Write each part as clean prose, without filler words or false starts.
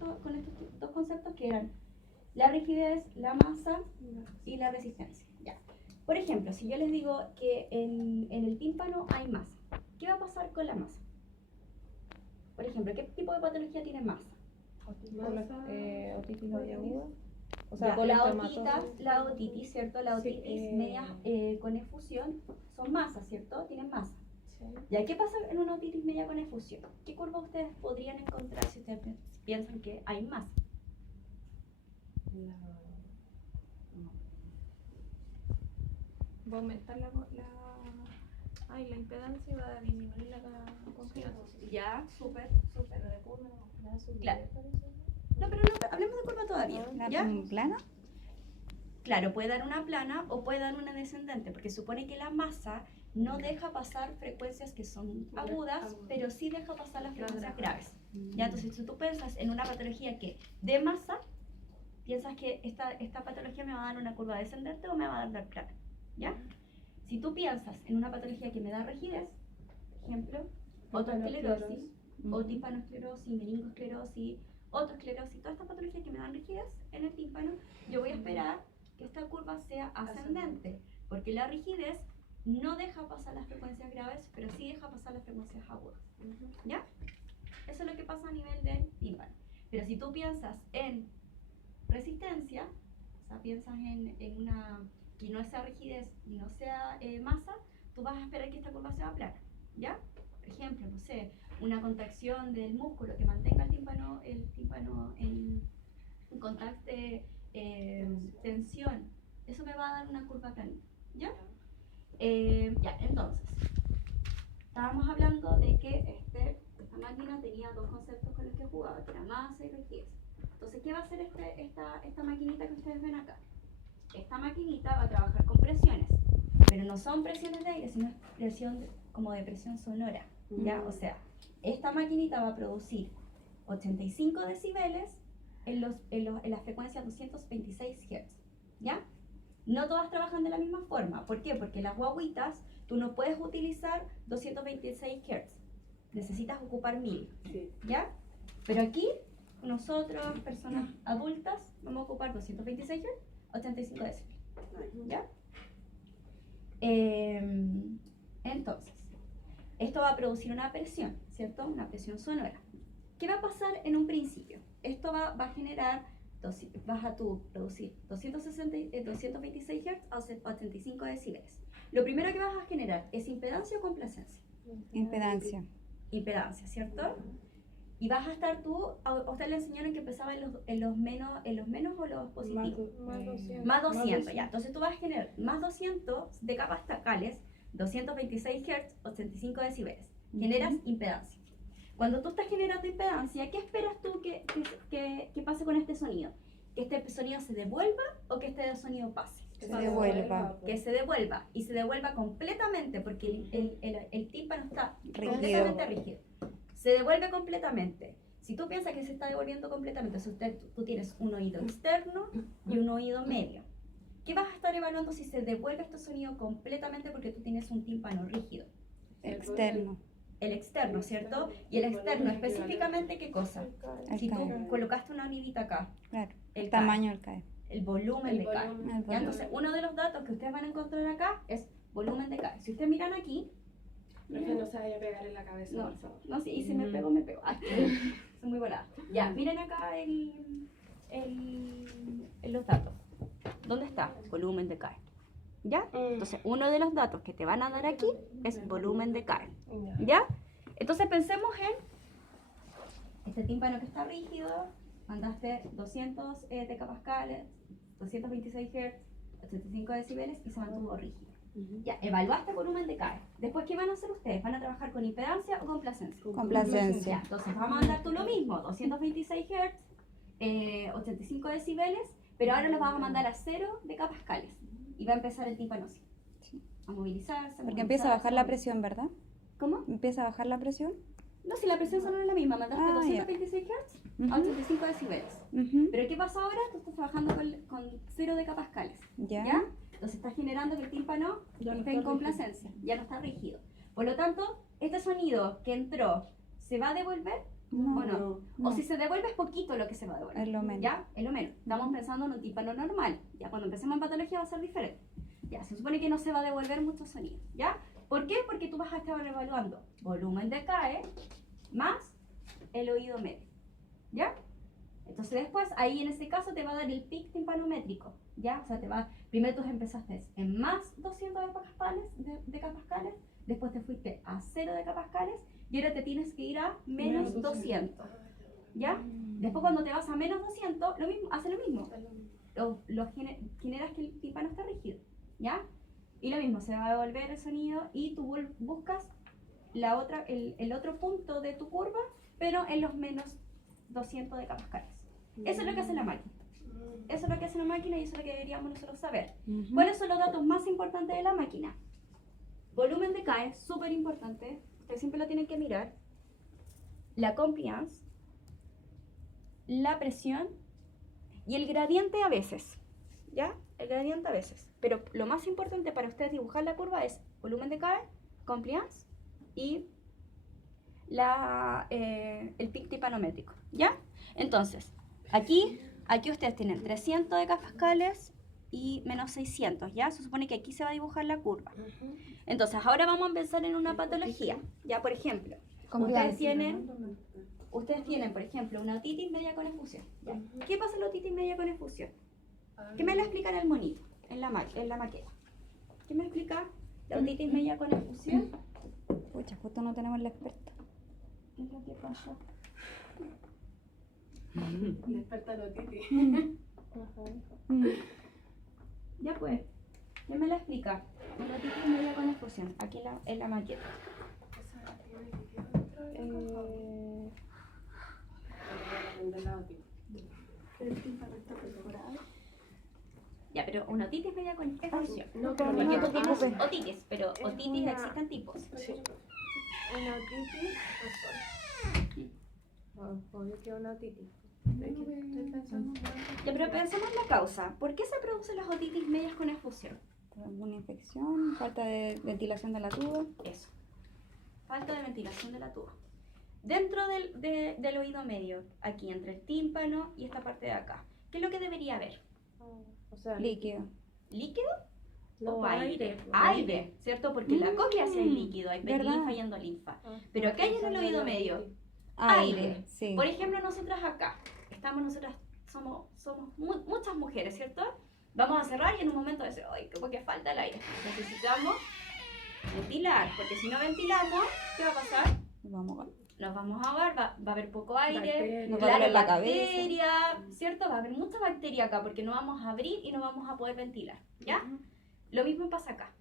con estos dos conceptos que eran la rigidez, la masa y la resistencia. Ya. Por ejemplo, si yo les digo que en el tímpano hay masa, ¿qué va a pasar con la masa? Por ejemplo, ¿qué tipo de patología tiene masa? Otitis aguda. O Ya, sea, la otitis, ¿cierto? La otitis media con efusión son masas, ¿cierto? Tienen masa. Sí. Ya, ¿qué pasa en una otitis media con efusión? ¿Qué curva ustedes podrían encontrar si ustedes piensan que hay masa? Va a aumentar la impedancia y va a disminuir la confianza. Ya, súper. Claro. No, pero no, hablemos de curva todavía. ¿Ya? ¿Plana? Claro, puede dar una plana o puede dar una descendente, porque supone que la masa no deja pasar frecuencias que son agudas, pero sí deja pasar las frecuencias graves. ¿Ya? Entonces, si tú piensas en una patología que de masa, piensas que esta patología me va a dar una curva descendente o me va a dar plana. ¿Ya? Si tú piensas en una patología que me da rigidez, por ejemplo, otoesclerosis, o timpanoesclerosis, meningoesclerosis, otoesclerosis, todas estas patologías que me dan rigidez en el tímpano, yo voy a esperar que esta curva sea ascendente, porque la rigidez no deja pasar las frecuencias graves, pero sí deja pasar las frecuencias agudas. ¿Ya? Eso es lo que pasa a nivel del tímpano. Pero si tú piensas en resistencia, o sea, piensas en una que no sea rigidez y no sea masa, tú vas a esperar que esta curva sea plana. ¿Ya? Por ejemplo, no sé, una contracción del músculo que mantenga el tímpano en contacto tensión, eso me va a dar una curva planita. ¿Ya? Ya, entonces, estábamos hablando de que esta máquina tenía dos conceptos con los que jugaba, que era masa y rigidez. Entonces, ¿qué va a hacer esta maquinita que ustedes ven acá? Esta maquinita va a trabajar con presiones, pero no son presiones de aire, sino presión como de presión sonora. ¿Ya? O sea, esta maquinita va a producir 85 decibeles en las frecuencias 226 Hz. ¿Ya? No todas trabajan de la misma forma. ¿Por qué? Porque las guaguitas, tú no puedes utilizar 226 Hz. Necesitas ocupar 1000. ¿Ya? Pero aquí, nosotros, personas adultas, vamos a ocupar 226 Hz, 85 decibeles. ¿Ya? Entonces, esto va a producir una presión, ¿cierto? Una presión sonora. ¿Qué va a pasar en un principio? Esto va a generar, vas a producir 226 Hz a 85 decibeles. Lo primero que vas a generar es impedancia o complacencia. Impedancia. Impedancia, ¿cierto? Y vas a estar a usted le enseñaron que empezaba en los menos o los positivos. Más 200, ya. Entonces tú vas a generar más 200 de capas tacales, 226 Hz, 85 decibeles. Generas impedancia. Cuando tú estás generando impedancia, ¿qué esperas tú que pase con este sonido? ¿Que este sonido se devuelva o que este sonido pase? Que se devuelva. Que se devuelva. Y se devuelva completamente porque el tímpano está Rígido. completamente rígido. Se devuelve completamente. Si tú piensas que se está devolviendo completamente, si tú tienes un oído externo y un oído medio, ¿qué vas a estar evaluando si se devuelve este sonido completamente porque tú tienes un tímpano rígido? Externo. El externo, ¿cierto? Y el externo, específicamente, ¿qué cosa? Si tú colocaste una unidita acá, Claro. El tamaño del CAE. el volumen de CAE. ¿Ya? Entonces, uno de los datos que ustedes van a encontrar acá es volumen de CAE. Si ustedes miran aquí, Que no se vaya a pegar en la cabeza, por favor. No, sí, y si me pego, me pego. Son muy voladas. Ya, miren acá los datos. ¿Dónde está? Volumen de CAE. ¿Ya? Entonces, uno de los datos que te van a dar aquí es volumen de CAE. ¿Ya? Entonces, pensemos en este tímpano que está rígido, mandaste 200 decapascales, 226 Hz, 85 decibeles y se mantuvo rígido. Ya, evaluaste el volumen de CAE. Después, ¿qué van a hacer ustedes? ¿Van a trabajar con impedancia o complacencia? Complacencia. Ya, entonces vamos a mandar tú lo mismo, 226 Hz, 85 decibeles, pero ahora los vas a mandar a 0 decapascales. Y va a empezar el tímpano así. A movilizarse. Porque empieza a bajar la presión, ¿verdad? ¿Cómo? ¿Empieza a bajar la presión? No, si la presión sonora es la misma, mandaste 226 Hz a 85 decibeles. Pero ¿qué pasa ahora? Tú estás trabajando con 0 decapascales. ¿Ya? Entonces estás generando que el tímpano esté en complacencia, ya no está rígido. Por lo tanto, este sonido que entró, ¿se va a devolver No, ¿O no? no. O si se devuelve es poquito lo que se va a devolver. Es lo menos. ¿Ya? Es lo menos. Estamos pensando en un tímpano normal. Ya cuando empecemos en patología va a ser diferente. Ya, se supone que no se va a devolver mucho sonido. ¿Ya? ¿Por qué? Porque tú vas a estar evaluando volumen de CAE más el oído medio. ¿Ya? Entonces después, ahí en ese caso te va a dar el pic timpanométrico. ¿Ya? O sea, primero tú empezaste en más 200 decapascales, después te fuiste a 0 decapascales y ahora te tienes que ir a menos 200. ¿Ya? Después cuando te vas a menos 200, lo mismo, hace lo mismo. Generas que el tímpano está rígido. ¿Ya? Y lo mismo, se va a devolver el sonido y tú buscas el otro punto de tu curva, pero en los menos 200 decapascales. Eso es lo que hace la máquina. Eso es lo que hace la máquina y eso es lo que deberíamos nosotros saber. Ujú. ¿Cuáles son los datos más importantes de la máquina? Volumen de CAE, súper importante. Ustedes siempre lo tienen que mirar. La compliance, la presión y el gradiente a veces. ¿Ya? El gradiente a veces. Pero lo más importante para ustedes dibujar la curva es volumen de CAE, compliance y el pic timpanométrico. ¿Ya? Entonces, aquí ustedes tienen 300 decapascales y menos 600, ¿ya? Se supone que aquí se va a dibujar la curva. Entonces, ahora vamos a empezar en una patología. Ya, por ejemplo, ustedes tienen, por ejemplo, una otitis media con efusión. ¿Ya? ¿Qué pasa en la otitis media con efusión? ¿Qué me la explica en el monito, en la maqueta? ¿Qué me explica la otitis media con efusión? Pucha, justo no tenemos la experta. ¿Qué es lo que pasa? La experta en otitis. Ya pues, ¿quién me la explica? La otitis media con efusión, aquí en la maqueta. Ya, pero una otitis media con efusión. No, pero Porque no tú tienes te preocupes. otitis, pero Es otitis una- existen tipos. Una otitis. Obvio que una otitis. Estoy pensando. Ya, pero pensemos en la causa. ¿Por qué se producen las otitis medias con efusión? ¿Alguna infección? ¿Falta de ventilación de la tuba? Eso. Falta de ventilación de la tuba. Dentro del oído medio, aquí entre el tímpano y esta parte de acá, ¿qué es lo que debería haber? O sea, Líquido. ¿Líquido? no, ¿O aire. Aire, ¿cierto? Porque en la cóclea sí hay líquido, hay ¿verdad? linfa y endolinfa. Ah, Pero ¿qué hay en el pensando oído la medio? otitis. Aire. Sí. Por ejemplo, nosotras acá, nosotras somos muchas mujeres, ¿cierto? Vamos a cerrar y en un momento decir, ¡ay, como que falta el aire! Necesitamos ventilar, porque si no ventilamos, ¿qué va a pasar? Vamos a Nos vamos a ahogar, va a haber poco aire, Bacterias. Nos va a doler la bacteria, ¿cierto? Va a haber mucha bacteria acá porque no vamos a abrir y no vamos a poder ventilar, ¿ya? Lo mismo pasa acá.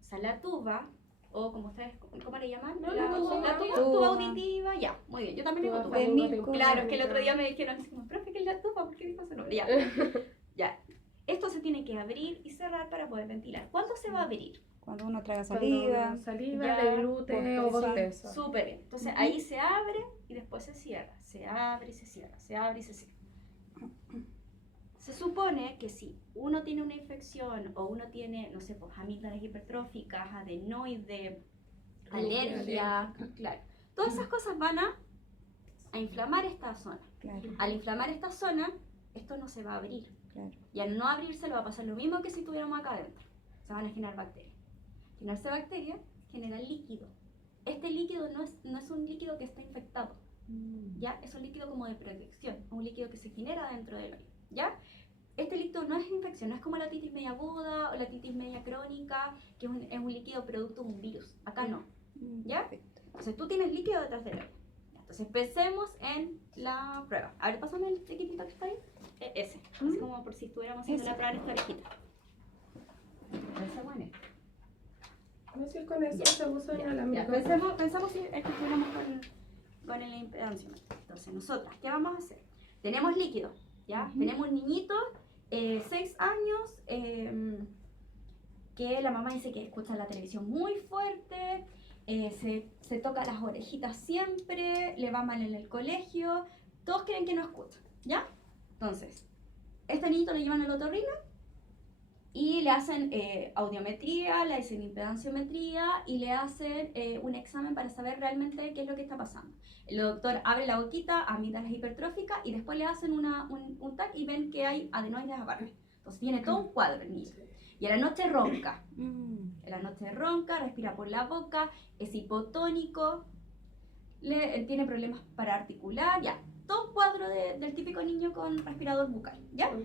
O sea, la tuba, o como ustedes, ¿cómo le llaman? No, la la tuba tuba auditiva, ya, muy bien. Yo también digo tuba. Vernico. Claro, es que el otro día me dijeron, así como, profe, ¿qué es la tuba? ¿Por qué dijo ese nombre? Ya, ya. Esto se tiene que abrir y cerrar para poder ventilar. ¿Cuándo se va a abrir? Cuando uno traga Cuando saliva. Saliva, Ya, de glúteo o bosteza. bosteza. Súper bien. Entonces ahí se abre y después se cierra. Se abre y se cierra. Se abre y se cierra. Se supone que si uno tiene una infección o uno tiene, no sé, pues amígdalas hipertróficas, adenoide, alergia, claro. Todas esas cosas van a inflamar esta zona. Claro, Al inflamar esta zona, esto no se va a abrir. claro. Y al no abrirse le va a pasar lo mismo que si tuviéramos acá adentro. Se van a generar bacterias. Generarse bacterias genera líquido. Este líquido no es un líquido que está infectado. ¿Ya? Es un líquido como de protección, un líquido que se genera dentro del oído, ¿ya? Este líquido no es infección, no es como la otitis media aguda o la otitis media crónica, que es un líquido producto de un virus. Acá no, ¿ya? Perfecto. Entonces tú tienes líquido detrás del oído. Entonces pensemos en la prueba. A ver, pásame el equipito que está ahí. Ese, así como por si estuviéramos haciendo Ese. la prueba en esta orejita. Ese bueno. No sé si con eso se usa en la Ya, pensamos si estuviéramos con el impedancia. Entonces, nosotras, ¿qué vamos a hacer? Tenemos líquido, ¿ya? Tenemos un niñito, 6 años, que la mamá dice que escucha la televisión muy fuerte, se toca las orejitas siempre, le va mal en el colegio, todos creen que no escucha, ¿ya? Entonces, este niñito lo llevan al otorrino y le hacen audiometría, le hacen impedanciometría y le hacen un examen para saber realmente qué es lo que está pasando. El doctor abre la boquita, amígdalas hipertróficas y después le hacen un TAC y ven que hay adenoides abarres. Entonces tiene todo un cuadro el niño. Y a la noche ronca. En la noche ronca, respira por la boca, es hipotónico, tiene problemas para articular, ya. Todo un cuadro del típico niño con respirador bucal, ¿ya?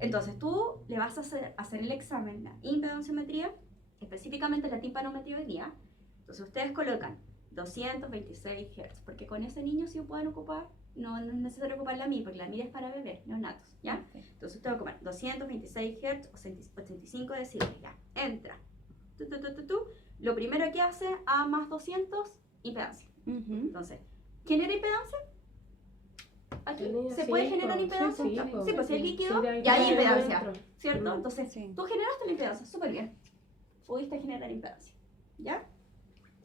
Entonces tú le vas a hacer el examen, la impedanciometría, específicamente la timpanometría. Entonces ustedes colocan 226 Hz, porque con ese niño sí pueden ocupar, no es necesario ocupar la MI, porque la MI es para bebés, neonatos, ¿ya? Entonces ustedes ocupan 226 Hz, 85 decibeles, ya, entra. Lo primero que hace, A más 200, impedancia. Entonces, ¿genera impedancia? Aquí se puede generar impedancia. Sí, pues si es líquido, ya hay impedancia, ¿cierto? Entonces, tú generaste la impedancia, súper bien. Pudiste generar impedancia, ¿ya?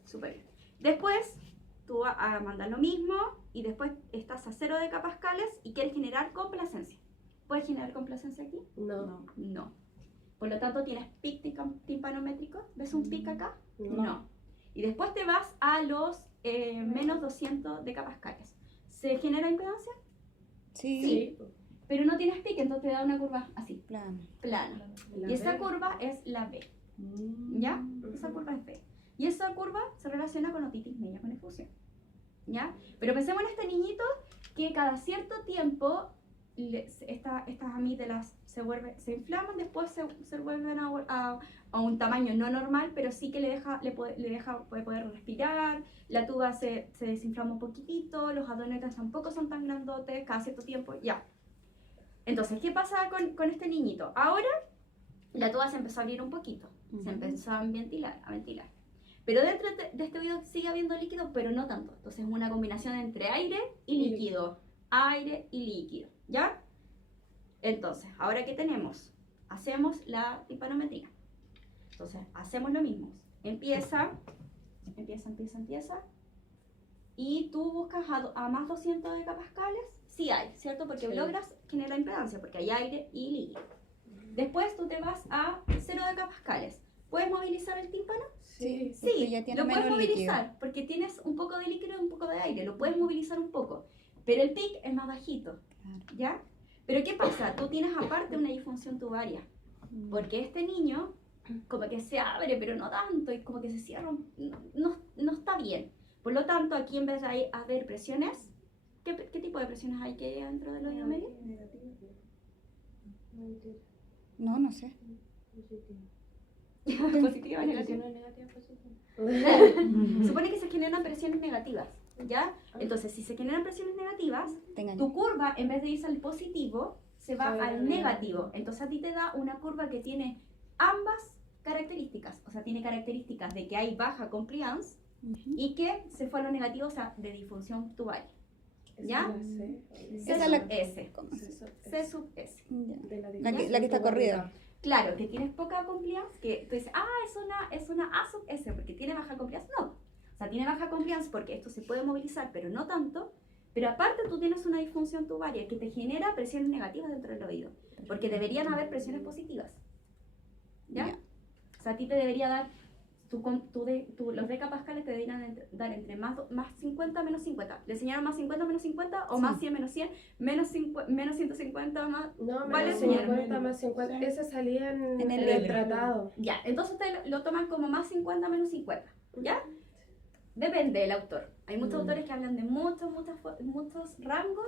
Súper bien. Después, tú vas a mandar lo mismo y después estás a 0 decapascales y quieres generar complacencia. ¿Puedes generar complacencia aquí? No. No. Por lo tanto, ¿tienes pic timpanométrico? ¿Ves un pic acá? No. Y después te vas a los menos 200 decapascales. ¿Se genera impedancia? Sí. Pero no tienes pic, entonces te da una curva así, Plana. y esa curva es la B, ¿ya? Esa curva es B. Y esa curva se relaciona con otitis media con efusión, ¿ya? Pero pensemos en este niñito que cada cierto tiempo estas amígdalas se inflaman, después se vuelven a un tamaño no normal, pero sí que puede poder respirar, la tuba se desinflama un poquitito, los adenoides tampoco son tan grandotes, cada cierto tiempo, ya. Entonces, ¿qué pasa con este niñito? Ahora la tuba se empezó a abrir un poquito, se empezó a ventilar. Pero dentro de este video sigue habiendo líquido, pero no tanto. Entonces es una combinación entre aire y líquido. Aire y líquido, ¿ya? Entonces, ¿ahora qué tenemos? Hacemos la timpanometría. Entonces, hacemos lo mismo. Empieza. Y tú buscas a más 200 decapascales. Sí hay, ¿cierto? Porque logras generar impedancia, porque hay aire y líquido. Después tú te vas a 0 decapascales. ¿Puedes movilizar el tímpano? Sí. Ya tiene lo puedes menos movilizar, líquido. porque tienes un poco de líquido y un poco de aire. Lo puedes movilizar un poco. Pero el pic es más bajito, ¿ya? Pero ¿qué pasa? Tú tienes aparte una disfunción tubaria. Porque este niño como que se abre, pero no tanto, y como que se cierra, no está bien. Por lo tanto, aquí en vez de haber presiones, ¿qué tipo de presiones hay que hay dentro del oído medio? No sé. Positiva o negativa. Supone que se generan presiones negativas, ¿ya? Entonces, si se generan presiones negativas, tu curva, en vez de irse al positivo, se va al negativo. Entonces, a ti te da una curva que tiene ambas características. O sea, tiene características de que hay baja compliance y que se fue a lo negativo, o sea, de disfunción tubaria. ¿Ya? Esa es la S. C sub S. La que está corrida. Claro, que tienes poca compliance, que tú dices, es una A sub S, porque tiene baja compliance. No. O sea, tiene baja compliance porque esto se puede movilizar, pero no tanto. Pero aparte tú tienes una disfunción tubaria que te genera presiones negativas dentro del oído. Porque deberían haber presiones positivas. ¿Ya? O sea, a ti te debería dar, los decapascales te deberían dar entre más 50 menos 50. ¿Le enseñaron más 50 menos 50 o más 100 menos 100? Menos 150 más... No, ¿Cuál menos es 50 más 50. Ese salía en el libro. tratado. Ya, entonces ustedes lo toman como más 50 menos 50. ¿Ya? Depende del autor. Hay muchos autores que hablan de muchos rangos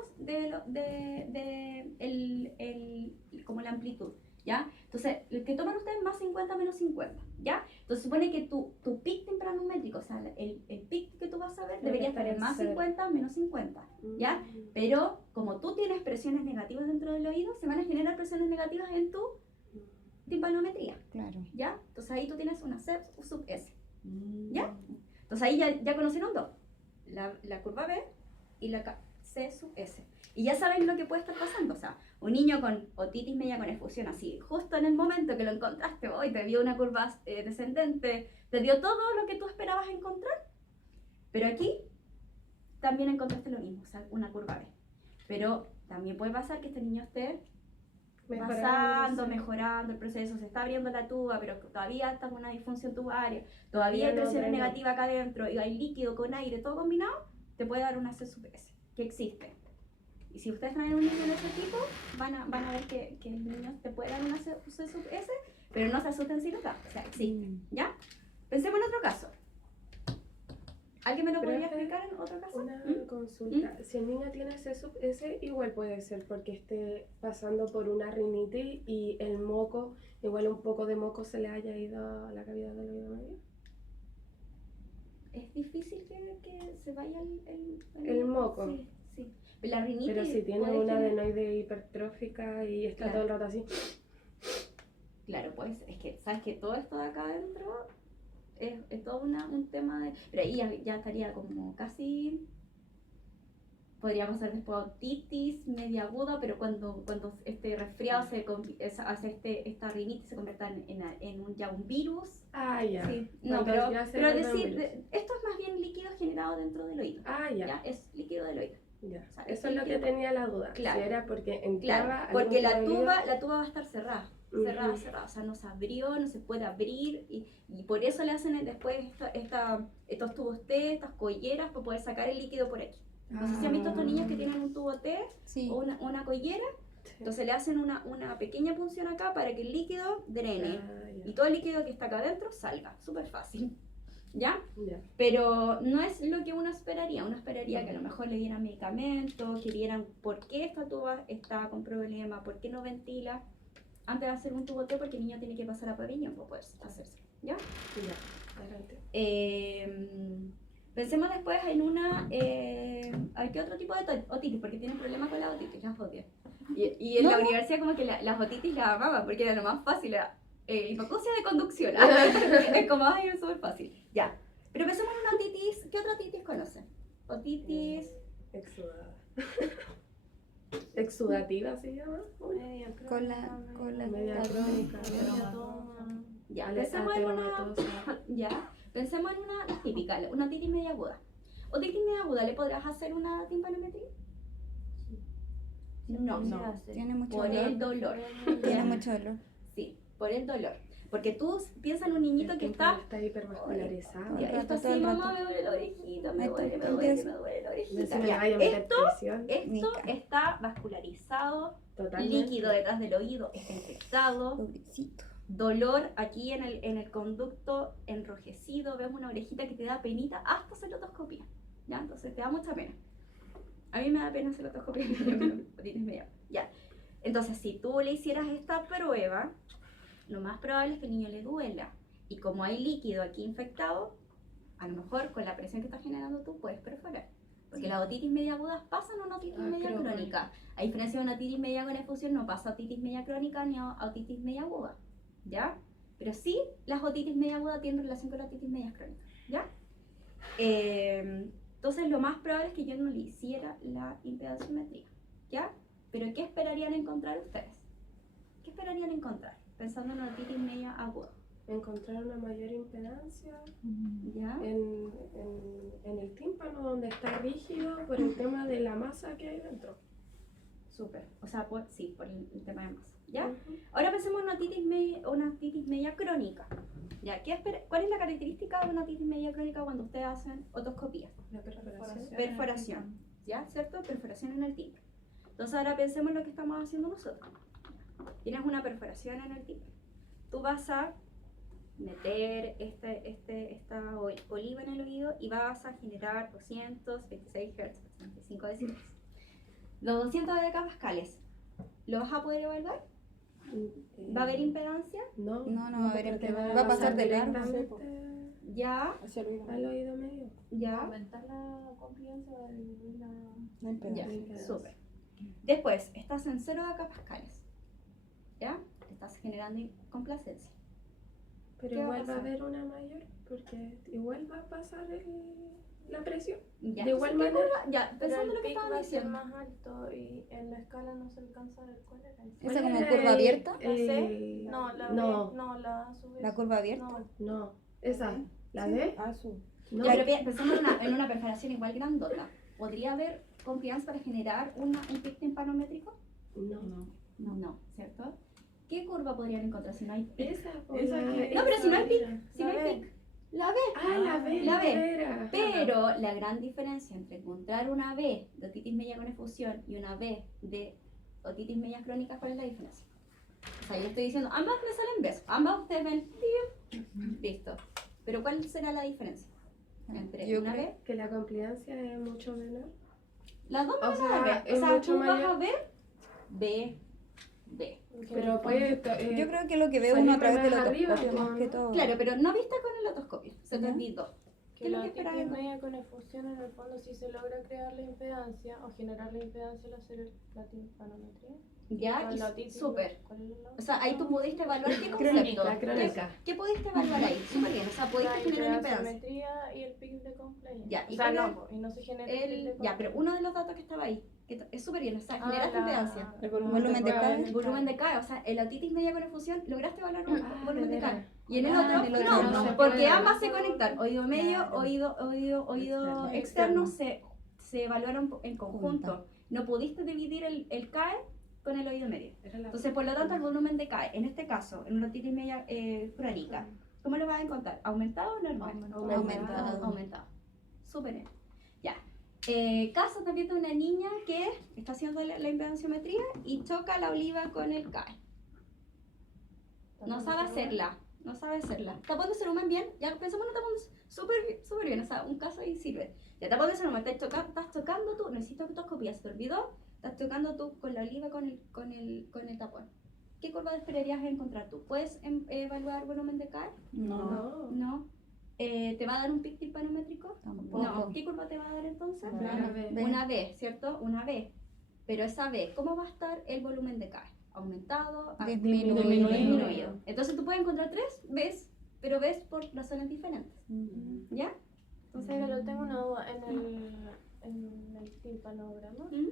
como la amplitud, ¿ya? Entonces, el que toman ustedes más 50 menos 50, ¿ya? Entonces, supone que tu pic tempranométrico, o sea, el pic que tú vas a ver debería estar en más 50 menos 50, ¿ya? Pero, como tú tienes presiones negativas dentro del oído, se van a generar presiones negativas en tu timpanometría, Claro. ¿ya? Entonces, ahí tú tienes una C sub S, ¿ya? Entonces ahí ya conocieron dos, la curva B y la C sub S. Y ya saben lo que puede estar pasando, o sea, un niño con otitis media con efusión, así, justo en el momento que lo encontraste, hoy te dio una curva descendente, te dio todo lo que tú esperabas encontrar, pero aquí también encontraste lo mismo, o sea, una curva B. Pero también puede pasar que este niño esté pasando, mejorando el proceso, se está abriendo la tuba, pero todavía está con una disfunción tubaria, todavía hay presión negativa acá adentro y hay líquido con aire, todo combinado, te puede dar una C sub S, que existe. Y si ustedes traen un niño de ese tipo, van a ver que el niño te puede dar una C sub S, pero no se asusten si no está, o sea, existe, ¿ya? Pensemos en otro caso. ¿Alguien me lo podría explicar en otro caso? Una consulta. Si el niño tiene C sub S, igual puede ser porque esté pasando por una rinitis y el moco, igual un poco de moco se le haya ido a la cavidad del oído medio. Es difícil que se vaya el moco. Sí, sí. La rinitis. Pero si tiene una adenoide hipertrófica y está todo el rato así. Claro, pues es que, ¿sabes que todo esto de acá adentro es todo un tema de... Pero ahí ya estaría como casi... Podría pasar después a otitis media aguda, pero cuando este resfriado esta rinitis se convierta en ya un virus. Ah, ya. Sí. No, pero decir, esto es más bien líquido generado dentro del oído. Ah, ya. Es líquido del oído. Ya. O sea, eso es lo que tenía la duda. Claro. Si era porque entraba... Claro, porque la tuba va a estar cerrada. Cerrada, o sea, no se abrió, no se puede abrir y por eso le hacen después estos tubos T, estas colleras para poder sacar el líquido por aquí. No sé si han visto estos niños que tienen un tubo T o una collera, entonces le hacen una pequeña punción acá para que el líquido drene y todo el líquido que está acá adentro salga, súper fácil, ¿ya? Pero no es lo que uno esperaría que a lo mejor le dieran medicamentos, que vieran por qué esta tuba está con problema, por qué no ventila. Antes de hacer un tubo T, porque el niño tiene que pasar a pabellón para poder hacerse, ¿ya? Ya, adelante. Pensemos después en una... ¿qué otro tipo de otitis? Porque tienen problemas con la otitis, las odio. Y en la universidad como que las otitis las amaban, porque era lo más fácil, era hipoacusia de conducción. Es como, ay, es súper fácil. Ya. Pero pensemos en una otitis, ¿qué otra otitis conocen? Otitis... Exudada. Exudativa se llama. Con la media crónica. Ya, pensemos en una... Ya. Pensemos en una típica, una otitis media aguda. Otitis media aguda, ¿le podrás hacer una timpanometría? No. Tiene mucho por dolor. El dolor. Tiene mucho dolor. Sí, por el dolor. Porque tú piensas en un niñito que está hipervascularizado. Ya, esto todo sí, el rato. mamá, me duele la orejita, me duele la orejita. Me Ya, vaya a meter esto presión. está vascularizado, Totalmente. líquido detrás del oído, está infectado. Pobrecito. Dolor aquí en el conducto enrojecido, vemos una orejita que te da penita hasta hacer la otoscopia, ¿ya? Entonces te da mucha pena. A mí me da pena hacer la otoscopia, ya. Entonces si tú le hicieras esta prueba, lo más probable es que el niño le duela. Y como hay líquido aquí infectado, a lo mejor con la presión que estás generando tú puedes perforar. Porque las otitis media agudas pasan a una otitis media crónica. A diferencia de una otitis media con efusión, no pasa a otitis media crónica ni a otitis media aguda. ¿Ya? Pero sí, las otitis media aguda tienen relación con las otitis medias crónicas, ¿ya? Entonces lo más probable es que yo no le hiciera la impedanciometría, ¿ya? Pero ¿qué esperarían encontrar ustedes? ¿Qué esperarían encontrar pensando en una otitis media aguda? Encontrar una mayor impedancia ¿Ya? en el tímpano donde está rígido por el tema de la masa que hay dentro. Súper, o sea, sí, por el tema de masa, ¿ya? Ahora pensemos en una otitis media crónica, ¿ya? ¿Cuál es la característica de una otitis media crónica cuando ustedes hacen otoscopía? La perforación. Perforación, ¿ya? ¿Cierto? Perforación en el tímpano. Entonces ahora pensemos en lo que estamos haciendo nosotros. Tienes una perforación en el tímpano. Tú vas a meter esta oliva en el oído y vas a generar 226 Hz, 25 decibeles. Los 200 decapascales, ¿lo vas a poder evaluar? ¿Va a haber impedancia? No, No va a haber porque impedancia. Va a pasar de largo. directamente Ya, al oído medio. ya, Aumentar la confianza de disminuir la ya, impedancia. súper. Después, estás en 0 decapascales, ¿ya? Estás generando complacencia. Pero ¿Qué va a igual va a pasar? haber una mayor, porque igual va a pasar la presión. Ya, De igual entonces, ¿qué manera. curva? Ya, Pero pensando el lo que pic estaban va a ser diciendo. más alto y en la escala no se alcanza a ver cuál era. ¿Esa como curva abierta? ¿La C? No, la B. No. No, la A sube. ¿La curva abierta? No. No, esa, la D. No, Ya, pero pensando en una perforación igual grandota, ¿podría haber confianza para generar un pic timpanométrico? no. No, ¿cierto? curva podrían encontrar si no hay pic? Esa, No, pero si no hay pic, si no hay pic. La B. La B. La B. Vera. Pero la gran diferencia entre encontrar una B de otitis media con efusión y una B de otitis media crónica, ¿cuál es la diferencia? O sea, yo estoy diciendo, ambas me salen Bs, ambas ustedes ven bien, listo. Pero ¿cuál será la diferencia entre Yo una creo B? Que la compliancia es mucho menor. Las dos me O van sea, a ver. O es sea, mucho tú vas mayor. a ver B, B. Pero puede. Yo creo que lo que ve uno a través del otoscopio más que todo. Claro, pero no viste con el otoscopio, se te ¿Ya? olvidó. ¿Qué Que es lo la que esperaba? otitis media con efusión en el fondo si se logra crear la impedancia o generar la impedancia al hacer la timpanometría. Ya, Con y la otitis, súper. ¿cuál es la O sea, ahí tú pudiste evaluar qué Crónica, concepto. crónica. ¿Qué pudiste evaluar ahí? Súper bien, o sea, pudiste la generar impedancia. hipersimetría y el pic de compliance. Ya, ¿y o sea, cuál no, es po, y no se genera el pic de Ya, compliance. pero uno de los datos que estaba ahí, que es súper bien, o sea, generaste impedancia. El volumen de cada- Volumen de CAE, o sea, el otitis media con efusión, lograste evaluar un volumen de CAE. verdad. Y en el Ah, otro, en el no, otro no se porque puede. ambas se conectan. Oído medio, Claro. oído externo se evaluaron en conjunto. No pudiste dividir el CAE con el oído medio. Entonces, por lo tanto, el volumen de CAE, en este caso, en una otitis media crónica, ¿cómo lo vas a encontrar? ¿Aumentado o normal? Aumentado. Aumentado. Súper bien. Ya. Caso también de una niña que está haciendo la impedanciometría y choca la oliva con el CAE. No sabe hacerla. No sabe hacerla. Tapón de cerumen bien. Ya pensamos en un tapón súper bien. O sea, un caso ahí sirve. Ya tapón de cerumen. Estás tocando tú. No hiciste otoscopía. Se te olvidó. Estás tocando tú con la oliva con el tapón. ¿Qué curva esperarías encontrar tú? ¿Puedes evaluar volumen de CAE? No, No. ¿Te va a dar un pic timpanométrico? tampoco. No. ¿Qué curva te va a dar entonces? B. Una B, ¿cierto? Una B. Pero esa B, ¿cómo va a estar el volumen de CAE? ¿Aumentado? Disminuido. Disminuido. Entonces tú puedes encontrar tres Bs, pero Bs por razones diferentes. ¿Ya? Entonces, Pero tengo una duda en el timpanograma. ¿Mm?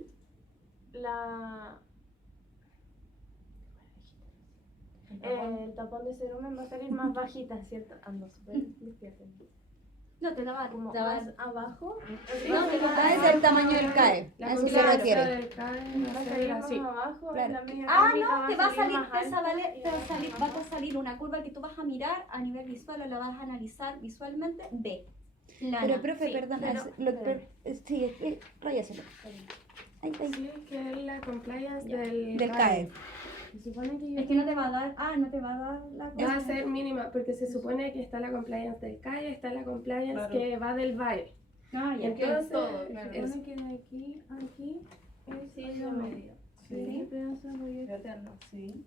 El tapón de cerumen va a salir más bajita, ¿cierto? Ando súper despierta. No, te la va a Como te va a más abajo. No, te va a Ah, es el tamaño del CAE. La A eso se complicancia refiere. del CAE Va va a a salir ser más así. abajo. Claro. La media Ah, crónica no, te va a salir, más alta y va a salir una curva que tú vas a mirar a nivel visual o la vas a analizar visualmente B. Plana. Pero, profe, Sí, perdón, pero- sí, ráyaselo. Ahí. Sí, que es la compliance del Del CAE. Se supone que yo Es que no te va a dar, no te va a dar la Va a ser mínima, porque se supone que está la compliance del CAE, está la compliance que va del VAE. Ah, ya. Entonces, todo, claro. Se es- supone que de aquí a aquí es Sí, oído no. medio. Sí. Y pedazo de oído externo. Sí.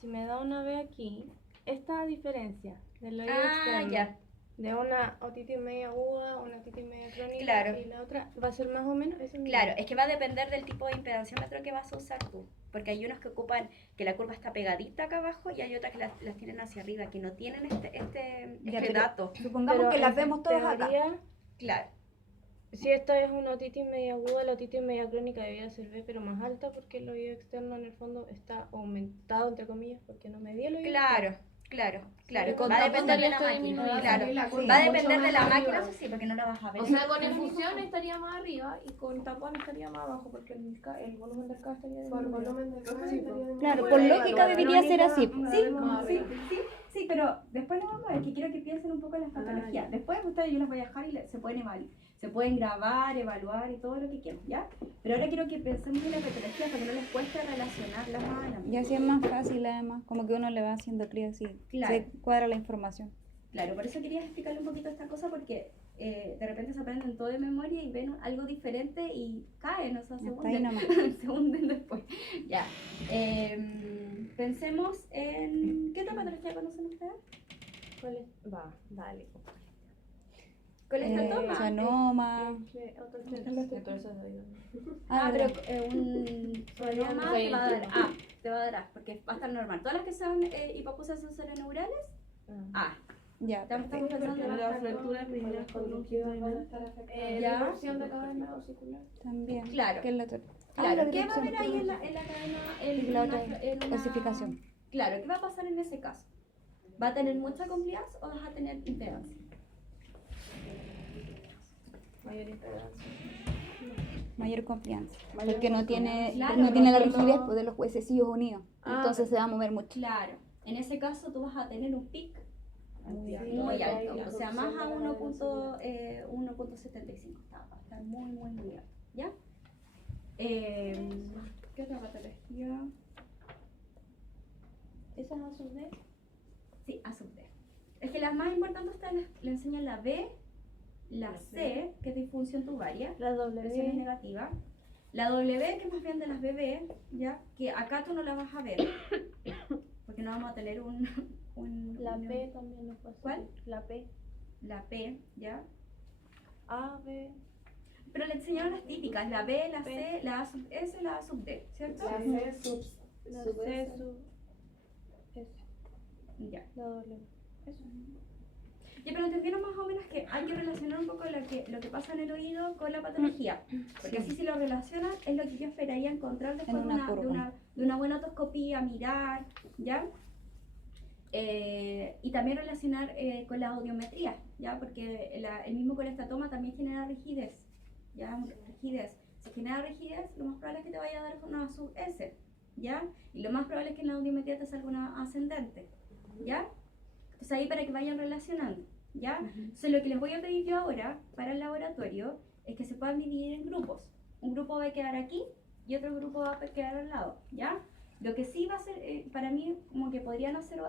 Si me da una B aquí, esta diferencia del oído Ah, externo ya. de una otitis media aguda, una otitis media crónica Claro. y la otra va a ser más o menos eso mismo. Claro, es que va a depender del tipo de impedanciómetro que vas a usar tú. Porque hay unos que ocupan que la curva está pegadita acá abajo y hay otras que las tienen hacia arriba, que no tienen este Ya, pero- dato. Supongamos Pero que las en vemos todas acá. teoría, Claro. si esta es una otitis media aguda, la otitis media crónica debería ser B, pero más alta porque el oído externo en el fondo está aumentado, entre comillas, porque no me di el oído Claro, claro. Y con Va a tapón depender de la estoy máquina. disminuyendo. Claro. la curva Va a mucho depender de más la arriba. máquina, eso sí, porque no la vas a ver. O sea, con efusión estaría más arriba y con tapón estaría más abajo porque el volumen del CAE estaría Por disminuido. volumen del CAE Sí, estaría de Claro, nuevo. por lógica debería ser así. Sí, pero después lo vamos a ver, que quiero que piensen un poco en las patologías. Después ustedes yo las voy a dejar y se pueden se pueden grabar, evaluar y todo lo que quieran, ¿ya? Pero ahora quiero que pensemos en las patologías para que no les cueste relacionarlas más a la Y así es más fácil además, como que uno le va haciendo clic así, Claro. se cuadra la información. Claro, por eso quería explicarle un poquito esta cosa porque de repente se aprenden todo de memoria y ven algo diferente y caen, o sea, se Hasta ahí hunden, nomás. se hunden después. Ya. Pensemos en... ¿Qué otra patología conocen ustedes? ¿Cuál es? Va, dale. Colestatoma. Cianoma. Entonces, Pero ¿verdad? un sonoma te va a dar A, te va a dar A, porque va a estar normal. Todas las que son hipoacusias sensorio-neurales, A. Ya, Estamos perfecto. pensando en Las fracturas medidas cognitivas van a estar afectadas. Ya. Distorsión de cadena osicular. También. Claro. ¿Qué es la otra? Claro, la ¿qué va a haber ahí dirección. en la cadena? Y la otra, osificación. Claro, ¿qué va a pasar en ese caso? ¿Va a tener mucha compliance o vas a tener impedancia? mayor impedancia. Mayor confianza. Mayor Porque no confianza. tiene, Claro, no tiene la porque no- rigidez pues, de los huesecillos unidos. Ah, Entonces se va a mover mucho. Claro, en ese caso tú vas a tener un pic Muy muy alto. alto, o sea, más a La cadena 1.75 va a estar muy, muy, muy alto, ¿ya? ¿Qué otra patología? ¿Esa es a sub D? Sí, a sub D. Es que las más importantes ustedes le enseñan la B, la C, que es disfunción tubaria, La presión W. negativa, la W, que es más bien de las BB, ¿ya? Que acá tú no la vas a ver, porque no vamos a tener La P también nos pasa. ¿Cuál? La P. la P, ¿ya? A, B. Pero le enseñaron las típicas, la B, la C, la A sub S, la A sub D, ¿cierto? La C sub, La sub C, S. sub S. Ya. La W. Eso. Ya, pero entendieron más o menos que hay que relacionar un poco lo que pasa en el oído con la patología. Porque así si lo relacionan es lo que yo esperaría encontrar después En una curva. de una buena otoscopía, mirar, ¿ya? Y también relacionar con la audiometría, ¿ya? Porque el mismo colestatoma también genera rigidez, ¿ya? Rigidez. Si genera rigidez, lo más probable es que te vaya a dar una sub S, ¿ya? Y lo más probable es que en la audiometría te salga una ascendente, ¿ya? Entonces ahí para que vayan relacionando, ¿ya? Entonces lo que les voy a pedir yo ahora para el laboratorio es que se puedan dividir en grupos. Un grupo va a quedar aquí y otro grupo va a quedar al lado, ¿ya? Lo que sí va a ser, para mí, como que podrían hacer